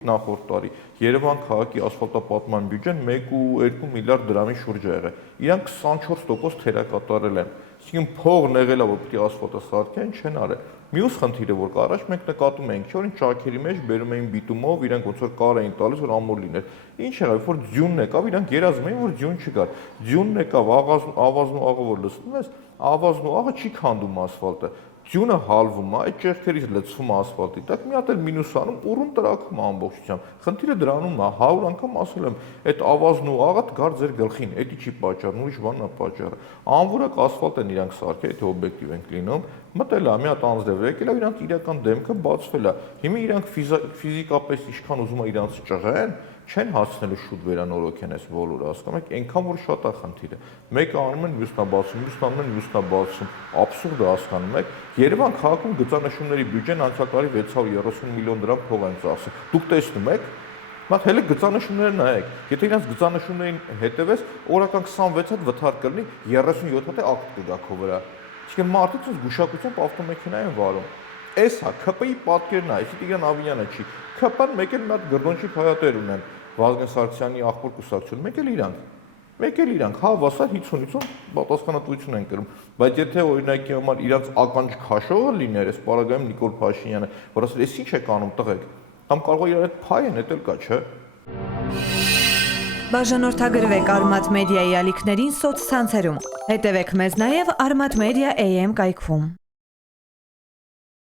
Նախորդ տարի Երևան քաղաքի ասֆալտապատման բյուջեն 1,2 միլիարդ դրամի շուրջ է եղել։ Իրանք 24% թերակատարել են։ Այսինքն փողն եղել է, որ պիտի ասֆալտը սարքեն, չեն արել։ Մյուս խնդիրը, որ կա առաջ, մենք նկատում ենք, որ ճաքերի մեջ բերում էին բիտումով, իրենք ոնց որ կար էին տալիս, որ ամուր լիներ։ Ինչ եղավ, որ ձյունն եկավ, իրանք երազում էին, որ ձյուն չկար։ Ձյունն եկավ, ավազն ու աղը որ լցնում ես, ավազն ու աղը չի քանդում ասֆալտը։ Ձյունը հալվում է, այդ ճեղքերից լցվում է ասֆալտի տակ, մի հատ էլ մինուս անում, ուռուն տրաքում է ամբողջությամբ։ Խնդիրը դրանում է, 100 անգամ ասել եմ, այդ ավազն ու աղը գար ձեր գլխին, էդի չի պատճառն, ուրիշ բանն է պատճառը։ Անվորակ ասֆալտ են իրանք սարքել, եթե օբյեկտիվ ենք լինում, մտել է, մի հատ անձրև եկել է, իրանք իրական դեմքը բացվել է։ Հիմա իրանք ֆիզիկապես ինչքան ուզում է իրանք ճղեն, չեն հասցնելու շուտ վերանորոգեն այս ոլորը, հասկանում եք, այնքան որ շատ է խնդիրը։ Մեկը անում են, մյուսն է բացում, մյուսն անում են, մյուսն է բացում։ Աբսուրդ է, հասկանում եք։ Երևան քաղաքում գծանշումների բյուջեն անցյալ տարի 630 միլիոն դրամ փող են ծախսել։ Դուք տեսնում եք, մատ հələ գծանշումները նայեք։ Եթե իրանց գծանշումներին հետևես, օրական 26 հատ վթար կլինի, 37 հատ է ակտ կգա քո վրա։ Իսկ մարդիկ ցույց գուշակությամբ ավտոմեքենա են վարում։ Էս հա ՔՊ-ի պատկերն է, այսի Տիգրան Ավինյանը չի։ ՔՊ-ն մեկ էլ մի հատ գրդոնչի հայատեր ունեն, Վազգեն Սարգսյանի աղբոր կուսակցություն, մեկ էլ իրանք, հավասար 50-50 պատասխանատվություն են կրում, բայց եթե օրինակի համար իրանց ականջ քաշողը լիներ, այս պարագայում Նիկոլ Փաշինյանը, որ ասել էս ինչ եք անում տղեկ, կամ կարող է իրար հետ փայ են, էդ էլ կա, չէ։ Բաժանորդագրվեք Արմաթ մեդիայի ալիքներին սոցցանցերում։ Հետևեք մեզ նաև Արմաթ մեդիա AM կայքում։